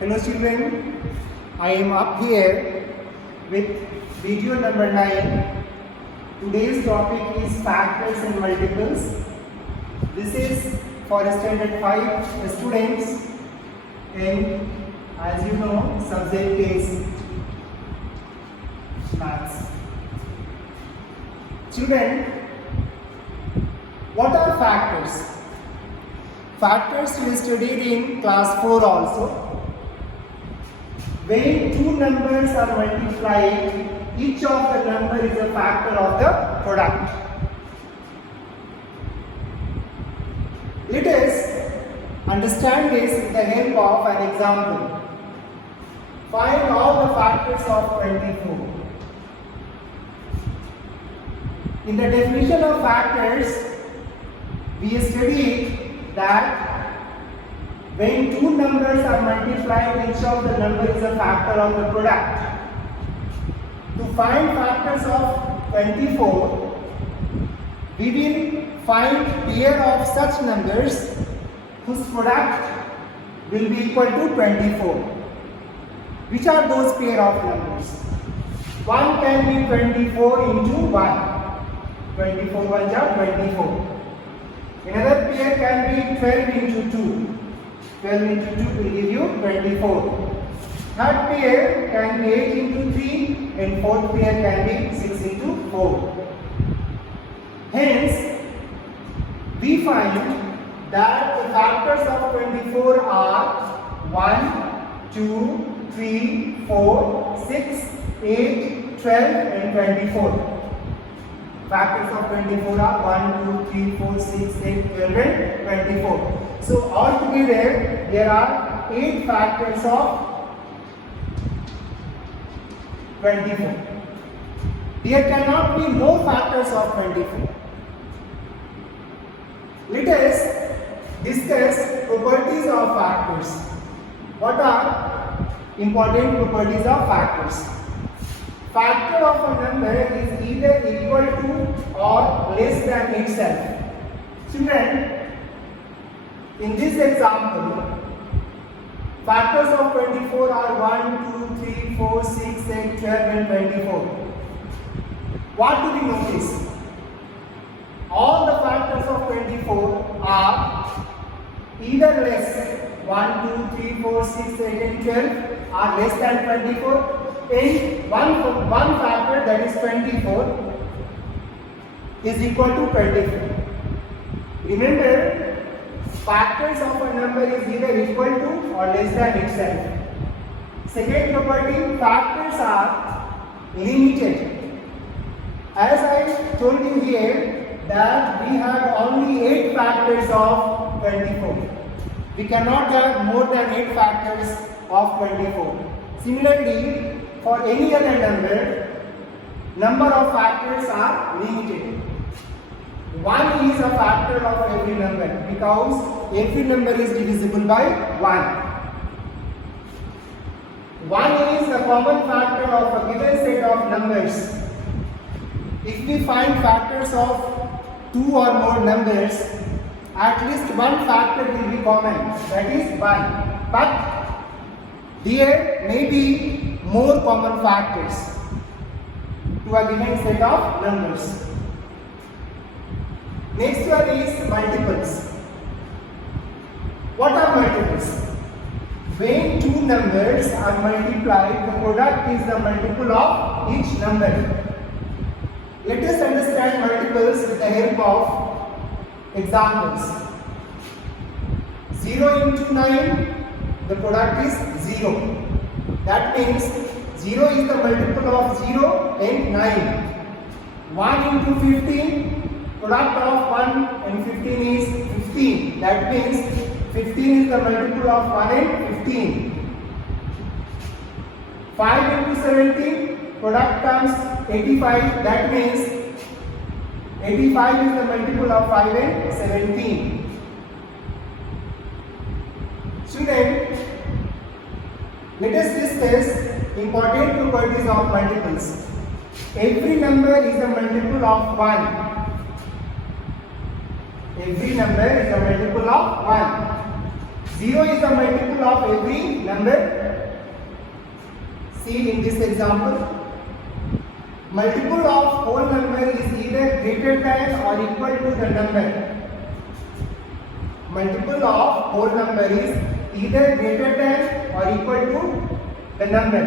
Hello children, I am up here with video number 9. Today's topic is factors and multiples. This is for standard 5 students, and as you know, subject is maths. Children, what are factors? Factors we studied in class 4 also. When two numbers are multiplied, each of the number is a factor of the product. Let us understand this with the help of an example. Find all the factors of 24. In the definition of factors, we studied that when two numbers are multiplied, each of the number is a factor of the product. To find factors of 24, we will find pair of such numbers whose product will be equal to 24. Which are those pair of numbers? One can be 24 into 1. 24 1 are 24. Another pair can be 12 into 2. 12 into 2 will give you 24. Third pair can be 8 into 3 and fourth pair can be 6 into 4. Hence, we find that the factors of 24 are 1, 2, 3, 4, 6, 8, 12 and 24. Factors of 24 are 1, 2, 3, 4, 6, 8, 12 and 24. So altogether there are 8 factors of 24. There cannot be more factors of 24. Let us discuss properties of factors. What are important properties of factors? Factor of a number is either equal to or less than itself. Children, in this example, factors of 24 are 1, 2, 3, 4, 6, 8, 12 and 24. What do we notice? All the factors of 24 are either less, 1, 2, 3, 4, 6, 8 and 12 are less than 24. And one factor, that is 24, is equal to 24. Remember, factors of a number is either equal to or less than itself. Second property, factors are limited. As I told you here that we have only 8 factors of 24. We cannot have more than 8 factors of 24. Similarly, for any other number of factors are limited. 1 is a factor of every number because every number is divisible by 1. 1 is the common factor of a given set of numbers. If we find factors of 2 or more numbers, at least one factor will be common, that is 1. But there may be more common factors to a given set of numbers. Next one is multiples. What are multiples? When two numbers are multiplied, the product is the multiple of each number. Let us understand multiples with the help of examples. 0 into 9, the product is 0. That means 0 is the multiple of 0 and 9. 1 into 15, product of 1 and 15 is 15. That means 15 is the multiple of 1 and 15. 5 into 17, product comes 85. That means 85 is the multiple of 5 and 17. Student, let us discuss important properties of multiples. Every number is a multiple of 1. Every number is a multiple of 1. 0 is the multiple of every number. See in this example, multiple of whole number is either greater than or equal to the number. Multiple of whole number is either greater than or equal to the number.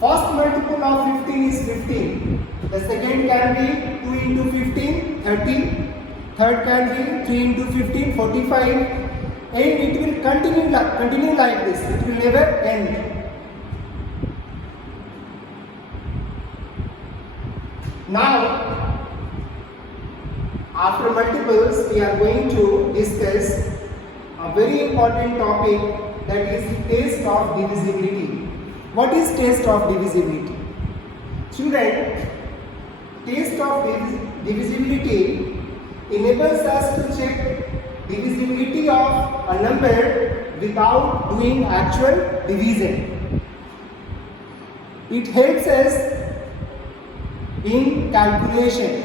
First multiple of 15 is 15. The second can be 2 into 15, 30. Third can be 3 into 15, 45. And it will continue like this. It will never end. Now, after multiples, we are going to discuss a very important topic, that is test of divisibility. What is test of divisibility? Children, test of divisibility enables us to check divisibility of a number without doing actual division. It helps us in calculation.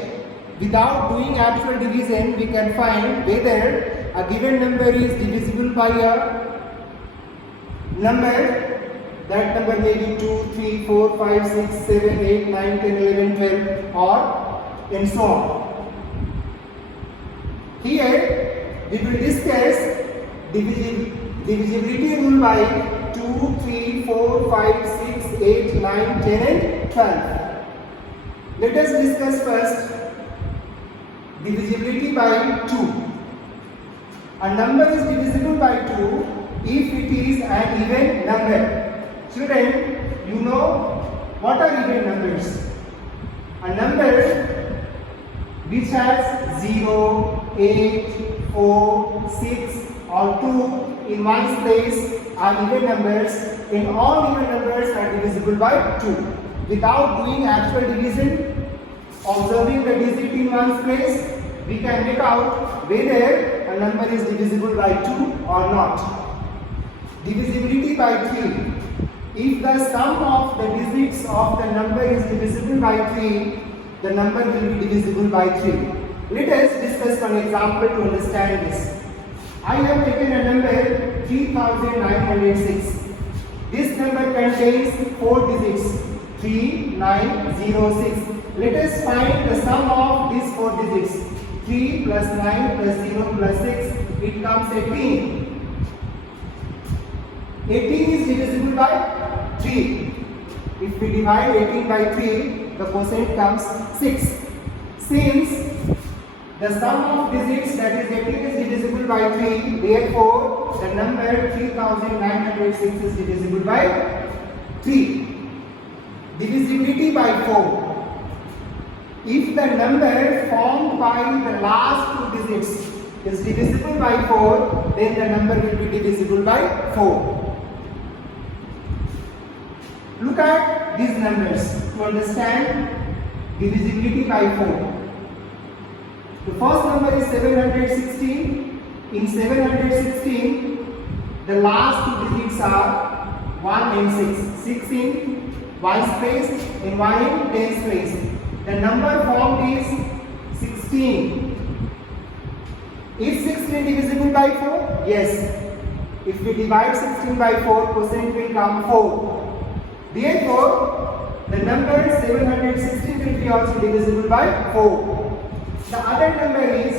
Without doing actual division, we can find whether a given number is divisible by a number. That number may be 2, 3, 4, 5, 6, 7, 8, 9, 10, 11, 12 or and so on. Here we will discuss divisibility rule by 2, 3, 4, 5, 6, 8, 9, 10 and 12. Let us discuss first divisibility by 2. A number is divisible by 2 if it is an even number. Children, you know what are even numbers? A number which has 0, 8, 4, 6 or 2 in one's place are even numbers, and all even numbers are divisible by 2. Without doing actual division, observing the digit in one's place, we can make out whether a number is divisible by 2 or not. Divisibility by 3. If the sum of the digits of the number is divisible by 3, the number will be divisible by 3. Let us discuss one example to understand this. I have taken a number 3906. This number contains 4 digits, 3, 9, 0, 6. Let us find the sum of these 4 digits. 3 plus 9 plus 0 plus 6, it comes 18. 18 is divisible by 3. If we divide 18 by 3, the quotient comes 6. Since the sum of digits, that is 18, is divisible by 3, therefore the number 3906 is divisible by 3. Divisibility by 4. If the number formed by the last 2 digits is divisible by 4, then the number will be divisible by 4. Look at these numbers to understand divisibility by 4. The first number is 716. In 716, the last 2 digits are 1 and 6. 6 in 1's place and 1 in 10's place. The number formed is 16. Is 16 divisible by 4? Yes. If we divide 16 by 4, quotient will come 4. Therefore, the number 716 will be also divisible by 4. The other number is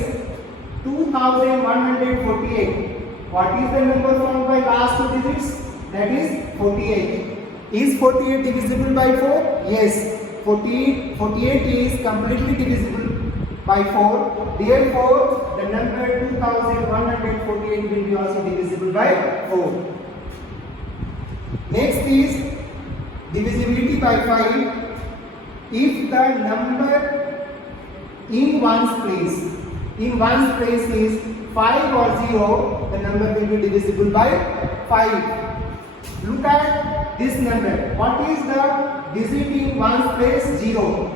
2148. What is the number formed by last 2 digits? That is 48. Is 48 divisible by 4? Yes. 48 is completely divisible by 4. Therefore, the number 2148 will be also divisible by 4. Next is divisibility by 5. If the number in one's place is 5 or 0, the number will be divisible by 5. Look at this number. What is the digit in one's place? 0.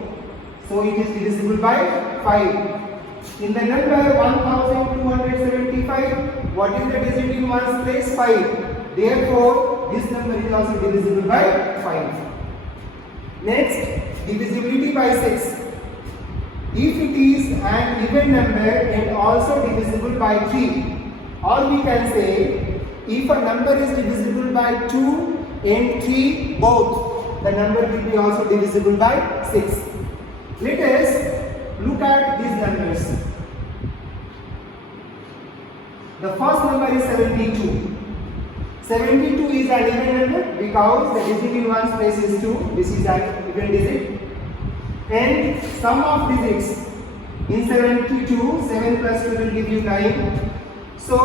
So it is divisible by 5. In the number 1275, what is the digit in one's place? 5. Therefore, this number is also divisible by 5. Next, divisibility by 6. If it is an even number and also divisible by 3, Or we can say, if a number is divisible by 2 and 3 both, the number will be also divisible by 6. Let us look at these numbers. The first number is 72. 72 is an even number because the digit in one's place is 2. This is an even digit. And sum of digits in 72, 7 plus 2 will give you 9. So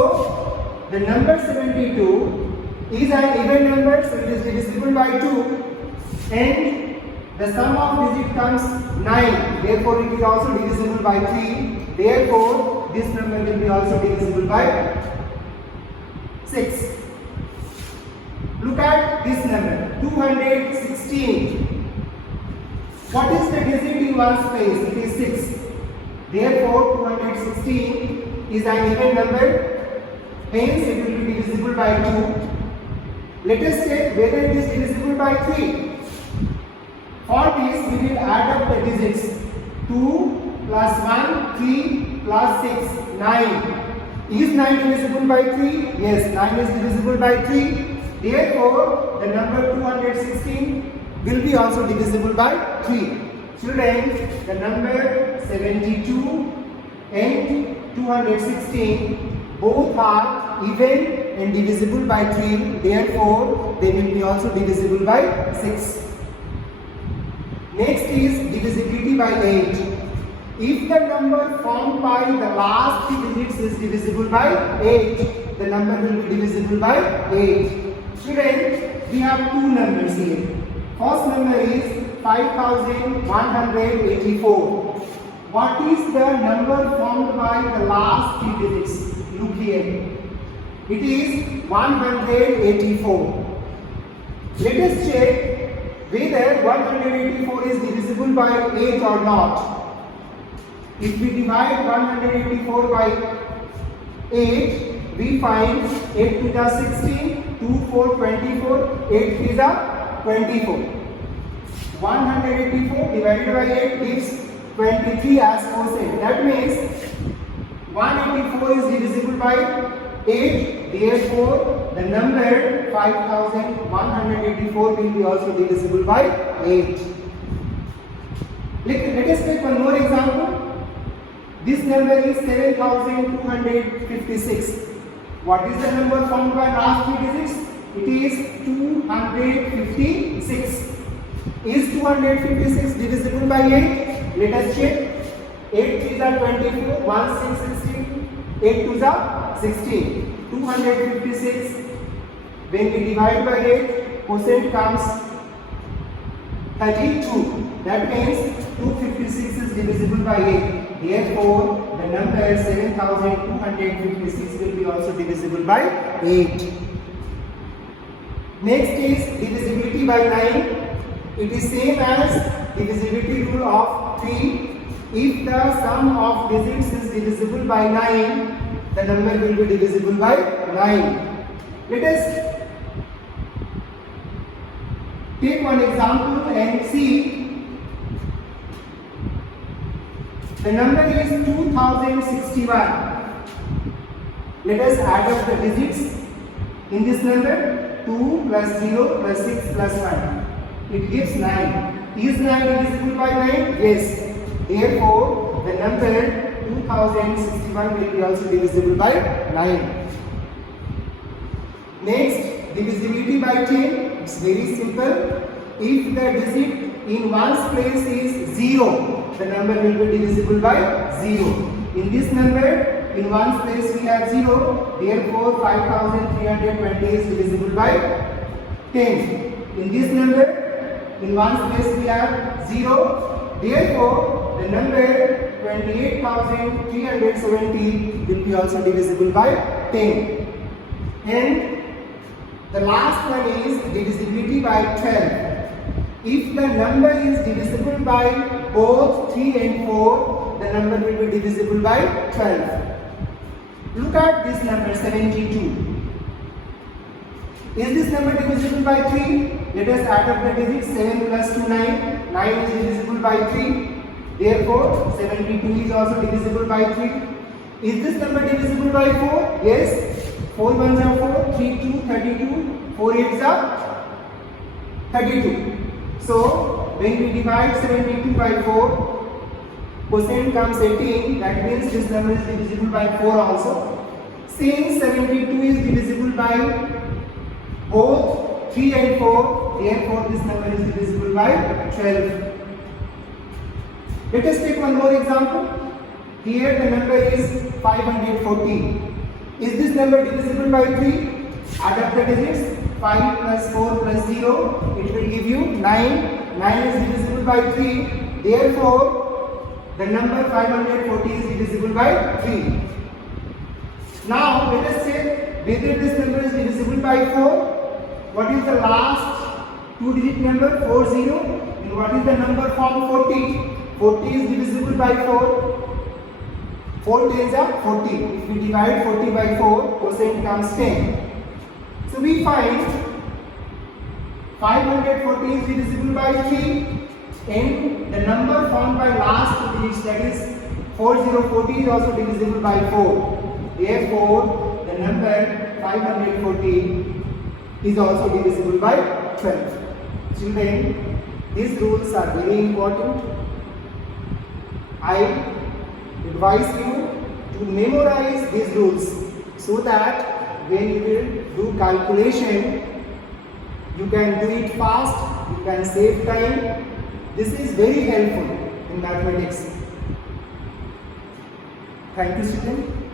the number 72 is an even number, so it is divisible by 2. And the sum of digit comes 9. Therefore, it is also divisible by 3. Therefore, this number will be also divisible by 6. Look at this number, 216. What is the digit in one's place? It is 6. Therefore, 216 is an even number. Hence, it will be divisible by 2. Let us check whether it is divisible by 3. For this, we will add up the digits. 2 plus 1, 3 plus 6, 9. Is 9 divisible by 3? Yes, 9 is divisible by 3. Therefore, the number 216 will be also divisible by 3. Children, the number 72 and 216 both are even and divisible by 3. Therefore, they will be also divisible by 6. Next is divisibility by 8. If the number formed by the last 3 digits is divisible by 8, the number will be divisible by 8. Students, we have two numbers here. First number is 5184. What is the number formed by the last 3 digits? Look here. It is 184. Let us check whether 184 is divisible by 8 or not. If we divide 184 by 8, we find 8 to the 16, 2, 4, 24, 8 is the 24. 184 divided by 8 gives 23 as quotient. That means 184 is divisible by 8. Therefore, the number 5184 will be also divisible by 8. Let us take one more example. This number is 7256. What is the number formed by last 3 digits? It is 256. Is 256 divisible by 8? Let us check. 8 3 are 24, 1 6 16, 8 2 are 16. 256. When we divide by 8, quotient comes 32. That means 256 is divisible by 8. Therefore, the number 7256 will be also divisible by 8. Next is divisibility by 9. It is same as divisibility rule of 3. If the sum of digits is divisible by 9, the number will be divisible by 9. Let us take one example and see. The number is 2061. Let us add up the digits in this number. 2 plus 0 plus 6 plus 1. It gives 9. Is 9 divisible by 9? Yes. Therefore, the number 2061 will be also divisible by 9. Next, divisibility by 10. It's very simple. If the digit in one's place is 0, the number will be divisible by 0. In this number, in one's place we have 0. Therefore, 5320 is divisible by 10. In this number, in one's place we have 0. Therefore, the number 28,370 will be also divisible by 10. And the last one is divisibility by 12. If the number is divisible by both 3 and 4, the number will be divisible by 12. Look at this number 72. Is this number divisible by 3? Let us add up the digits. 7 plus 2 9. 9 is divisible by 3. Therefore, 72 is also divisible by 3. Is this number divisible by 4? Yes. 4 ones are 4, 3 2, 32, 4 eights are 32. So when we divide 72 by 4, quotient comes 18. That means this number is divisible by 4 also. Since 72 is divisible by both 3 and 4, therefore this number is divisible by 12. Let us take one more example. Here the number is 540. Is this number divisible by 3? Add up the digits. 5 plus 4 plus 0. It will give you 9. 9 is divisible by 3. Therefore, the number 540 is divisible by 3. Now, let us check whether this number is divisible by 4. What is the last 2-digit number? 40. And what is the number form 40? 40 is divisible by 4. 4 tens are 40. If we divide 40 by 4, quotient comes 10. So we find 540 is divisible by 3 and the number formed by last 2 digits, that is 4040, is also divisible by 4. Therefore, the number 540 is also divisible by 12. Children, these rules are very important. I advise you to memorize these rules so that when you will do calculation, you can do it fast, you can save time. This is very helpful in mathematics. Thank you, students.